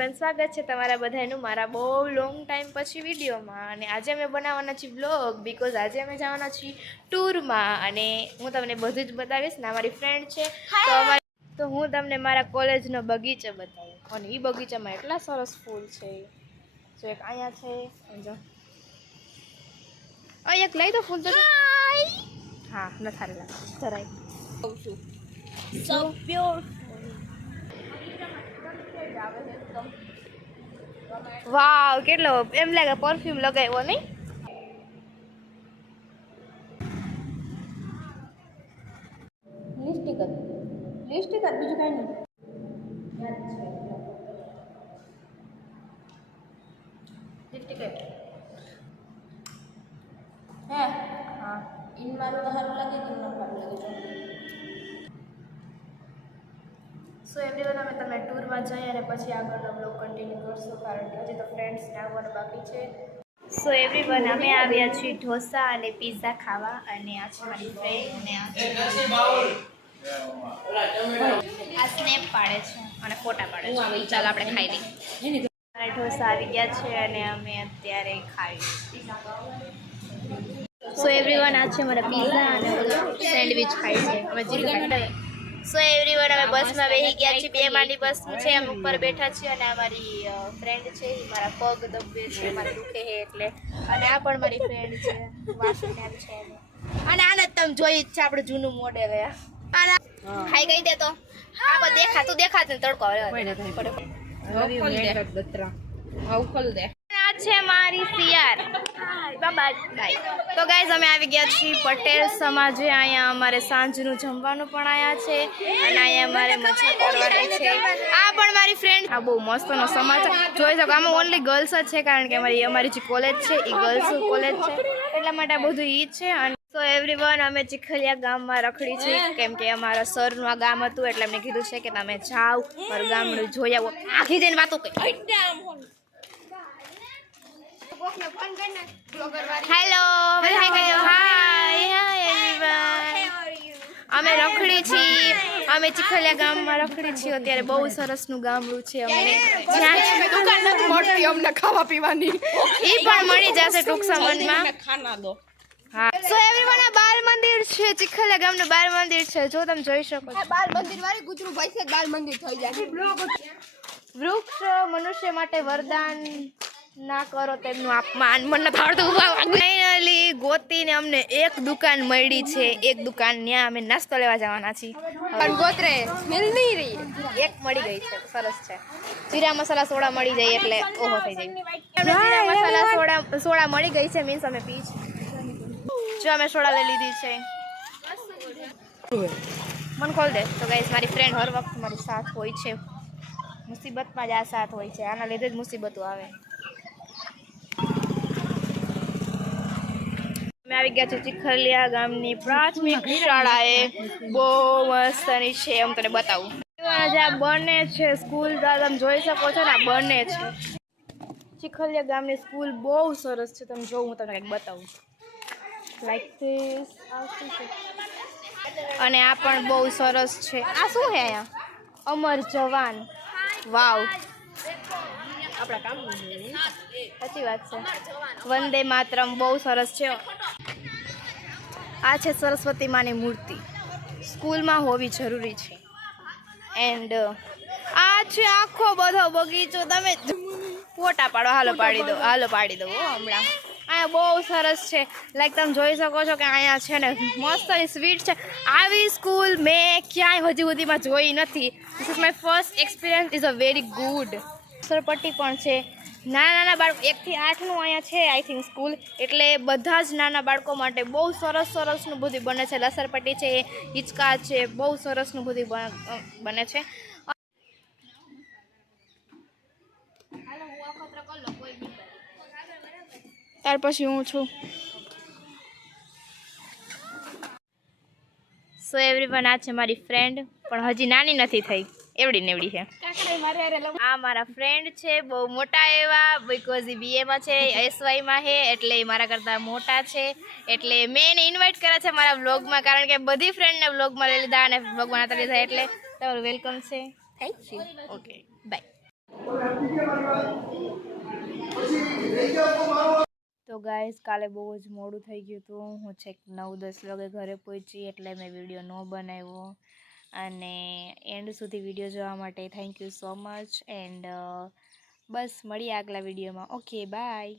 Everyone, સ્વાગત છે તમારા બધાનું મારા બહુ લોંગ ટાઈમ પછી વિડીયોમાં. અને આજે અમે બનાવવાના છીએ વ્લોગ, બીકોઝ આજે અમે જવાના છીએ ટૂરમાં. અને હું તમને બધું જ બતાવીશ ને મારી ફ્રેન્ડ છે તો હું તમને મારા કોલેજનો બગીચો બતાવું. અને એ બગીચામાં એટલા સરસ ફૂલ છે. જો એક અહીંયા છે, જો એક લઈ દો ફૂલ તો. હા, ન થારે લાગે જરાય સો પ્યોર. વાવ, કેટલો એમ લાગે પરફ્યુમ લગાવ્યો નહીં? લિપસ્ટિક જ બીજું કાંઈ નહીં. લિપસ્ટિક હે હા, ઇન મારું તો સારું લાગે કે ન સારું લાગે. સો એવરીવન, અમે તમે ટૂરમાં જઈએ અને પછી આગળનો બ્લોગ કન્ટિન્યુ કરશું, કારણ કે હજી તો ફ્રેન્ડ્સને આવવાનું બાકી છે. સો એવરીવન, અમે આવ્યા છીએ ઢોસા અને પિઝા ખાવા. અને આ છે મારી ફ્રેન્ડ અને આ સ્નેપ પાડે છે અને ફોટા પાડે છે. ચાલો આપણે ખાઈ લઈએ. અને ઢોસા આવી ગયા છે અને અમે અત્યારે ખાઈ. સો એવરીવન, આ છે મારા પિઝા અને સેન્ડવિચ ખાઈ છે. અમે ચિકન. સો એવરીવન, અમે બસમાં બેસી ગયા છીએ. 2 માળની બસ છે, અમે ઉપર બેઠા છીએ. અને આ મારી ફ્રેન્ડ છે, એ મારા પગ દબે છે, મારે દુખે છે એટલે. અને આ પણ મારી ફ્રેન્ડ છે, વાસુનેમ છે. અને આને તમે જોઈ જ છે, આપણે જૂનું મોડેલ. ખાઈ ગઈ દે તો આ બધું દેખાતું તડકો આવે. આ છે મારી સિયાર. બાય. તો ગાઈઝ, અમે આવી ગયા છીએ પટેલ સમાજે. અહીંયા અમારે સાંજનું જમવાનું પણ આયા છે અને અહીંયા અમારે મજા કરવાની છે. આ પણ મારી ફ્રેન્ડ. આ બહુ મસ્તનો સમાજ જોઈ શકો. આમાં ઓનલી ગર્લ્સ જ છે, કારણ કે અમારી જે કોલેજ છે એ ગર્લ્સ કોલેજ છે, એટલા માટે આ બધું ઈ છે. અને સો એવરીવન, અમે ચીખલિયા ગામમાં રખડી છે, કેમ કે અમારા સરનું આ ગામ હતું, એટલે એમને કીધું છે કે તમે જાઓ મારું ગામનું જોઈ આવો. આખી જઈને વાતો કરી. Hello, hi everyone. અમે રખડી છીએ, અમે ચીખલિયા ગામમાં રખડી છીએ અત્યારે. બહુ સરસનું ગામડું છે. અમને દુકાન નથી મળતી અમને ખાવા પીવાની, એ પણ મળી જશે ટૂંક સમયમાં. હા, સો એવરીવન, આ બાલ મંદિર છે, ચીખલિયા ગામનું બાલ મંદિર છે. જો તમે જોઈ શકો છો, બાલ મંદિર વાળી ગુજરું ભાઈ છે, બાલ મંદિર થઈ જાય. વૃક્ષ મનુષ્ય માટે વરદાન ના કરો તેમનું અપમાન. મને થાળતું ફાઇનલી ગોતીને અમને એક દુકાન મળી છે. એક દુકાન, ત્યાં અમે નાસ્તો લેવા જવાના છીએ. પણ ગોતરે સ્મેલ નહીં રહી, એક મળી ગઈ છે, સરસ છે. જીરા મસાલા સોડા મળી જાય એટલે ઓહો થઈ જાય. જીરા મસાલા સોડા મળી ગઈ છે, મીન્સ અમે પી છે. જો અમે સોડા લઈ લીધી છે. મન ખોલ દે. તો ગાઈસ, મારી ફ્રેન્ડ હર વખત મારી સાથ હોય છે, મુસીબતમાં જ આ સાથ હોય છે. આના લીધે જ મુસીબતો આવે. અમે આવી ગયા છીએ ચીખલિયા ગામની પ્રાથમિક શાળાએ. બહુ મસ્તની છે, હું તને બતાવું. જ્યાં બને છે સ્કૂલ, તમે જોઈ શકો છો ને, આ બને છે. ચીખલિયા ગામની સ્કૂલ બહુ સરસ છે. તમે જોઉં, હું તમને કંઈક બતાવું. Like this. અને આ પણ બહુ સરસ છે. આ શું છે અહીંયા? અમર જવાન. વાવ, આપણા કામ સાચી વાત છે. વંદે માતરમ બહુ સરસ છે. આ છે સરસ્વતી માની મૂર્તિ, સ્કૂલમાં હોવી જરૂરી છે. એન્ડ આ છે આખો બધો બગીચો. તમે ફોટા પાડો, હાલો પાડી દો હમણાં. અહીંયા બહુ સરસ છે. લાઈક તમે જોઈ શકો છો કે અહીંયા છે ને મસ્તની સ્વીટ છે. આવી સ્કૂલ મેં ક્યાંય હજી સુધીમાં જોઈ નથી. This is my first experience, is a very good. સરપટ્ટી પણ છે. નાના બાળકો 1 થી 8નું અહીંયા છે આઈ થિંક સ્કૂલ, એટલે બધા જ નાના બાળકો માટે બહુ સરસનું બધું બને છે. લસરપટ્ટી છે, હિંચકા છે, બહુ સરસનું બધું બને છે. ત્યાર પછી હું છું. સો એવરીવન, આ છે મારી ફ્રેન્ડ, પણ હજી નાની નથી થઈ, એવડી નેવડી છે. આ મારા ફ્રેન્ડ છે, બહુ મોટા એવા, બીકોઝ એ બીએમાં છે, એસવાયમાં છે, એટલે એ મારા કરતાં મોટા છે. એટલે મેં એને ઇન્વાઇટ કર્યા છે મારા વ્લોગમાં, કારણ કે બધી ફ્રેન્ડને વ્લોગમાં લઈ લીધા અને વ્લોગમાં નતા લીધા, એટલે તમારું વેલકમ છે. Thank you. Okay, bye. Guys કાલે બહુ જ મોડું થઈ ગયું હતું, હું છેક 9-10 વાગે ઘરે પહોંચી એટલે મેં વિડીયો ન બનાવ્યો. અને એન્ડ સુધી વિડીયો જોવા માટે thank you so much. And બસ મળીએ આગલા વિડીયોમાં. Okay by.